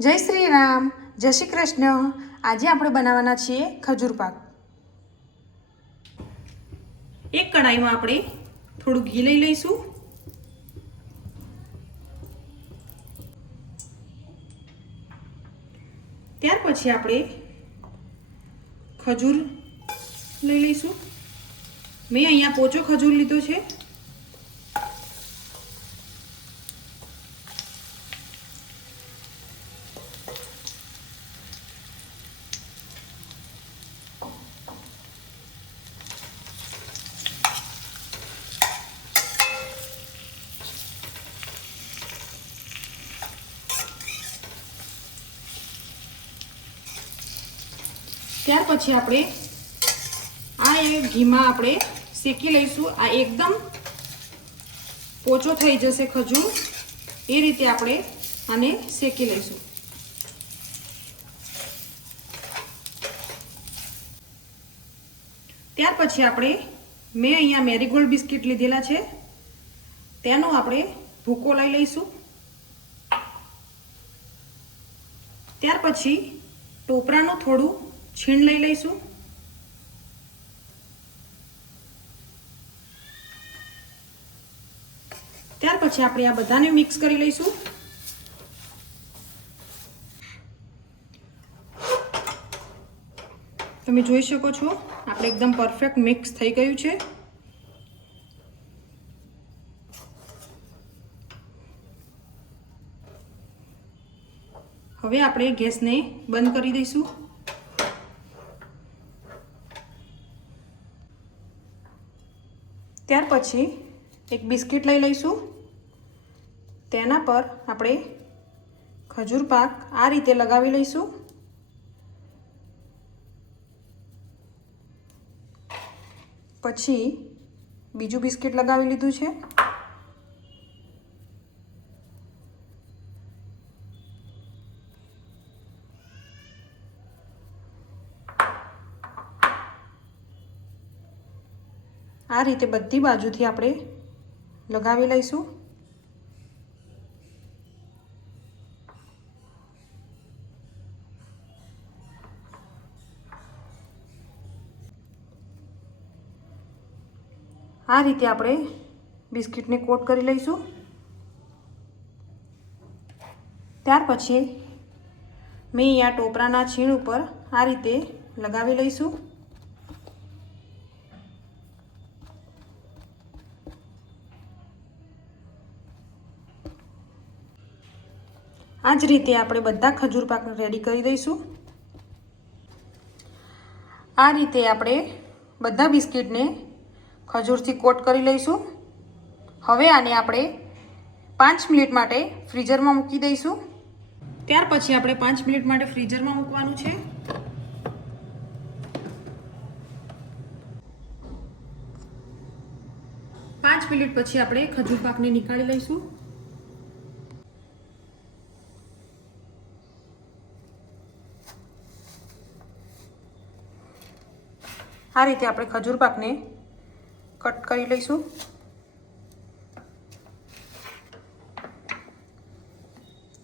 જય શ્રી રામ, જય શ્રી કૃષ્ણ। આજે આપણે બનાવવાના છીએ ખજૂર પાક। એક કડાઈમાં આપણે થોડું ઘી લઈ લઈશું। ત્યાર પછી આપણે ખજૂર લઈ લઈશું। મેં અહીંયા પોચો ખજૂર લીધો છે। ત્યાર પછી આપણે આ ઘીમાં આપણે શેકી લઈશું। આ એકદમ પોચો થઈ જશે ખજૂર, એ રીતે આપણે આને શેકી લઈશું। ત્યાર પછી આપણે મેં અહીંયા મેરીગોલ્ડ બિસ્કિટ લીધેલા છે, તેનો આપણે ભૂકો લઈ લઈશું। ત્યાર પછી ટોપરાનું થોડું છીણ લઈ લઈશું। ત્યાર પછી આપણે આ બધાને મિક્સ કરી લઈશું। તમે જોઈ શકો છો આપણે એકદમ પરફેક્ટ મિક્સ થઈ ગયું છે। હવે આપણે ગેસને બંધ કરી દઈશું। ત્યાર પછી એક બિસ્કિટ લઈ લઈશું। તેના પર આપણે ખજૂર પાક આ રીતે લગાવી લઈશું। પછી બીજું બિસ્કિટ લગાવી લીધું છે। આ રીતે બધી બાજુથી આપણે લગાવી લઈશું। આ રીતે આપણે બિસ્કિટને કોટ કરી લઈશું। ત્યાર પછી મેં અહીંયા ટોપરાના છીણ ઉપર આ રીતે લગાવી લઈશું। આ જ રીતે આપણે બધા ખજૂર પાક રેડી કરી દઈશું। આ રીતે આપણે બધા બિસ્કિટને ખજૂરથી કોટ કરી લઈશું। હવે આને આપણે 5 મિનિટ માટે ફ્રીઝરમાં મૂકી દઈશું। ત્યાર પછી આપણે 5 મિનિટ માટે ફ્રીઝરમાં મૂકવાનું છે। પાંચ મિનિટ પછી આપણે ખજૂર પાકને નીકાળી લઈશું। આ રીતે આપણે ખજૂર પાકને કટ કરી લઈશું।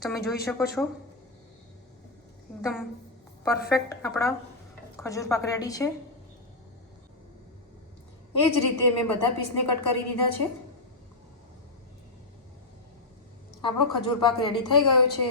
તમે જોઈ શકો છો એકદમ પરફેક્ટ આપણા ખજૂર પાક રેડી છે। એ જ રીતે મેં બધા પીસને કટ કરી દીધા છે। આપણો ખજૂર પાક રેડી થઈ ગયો છે।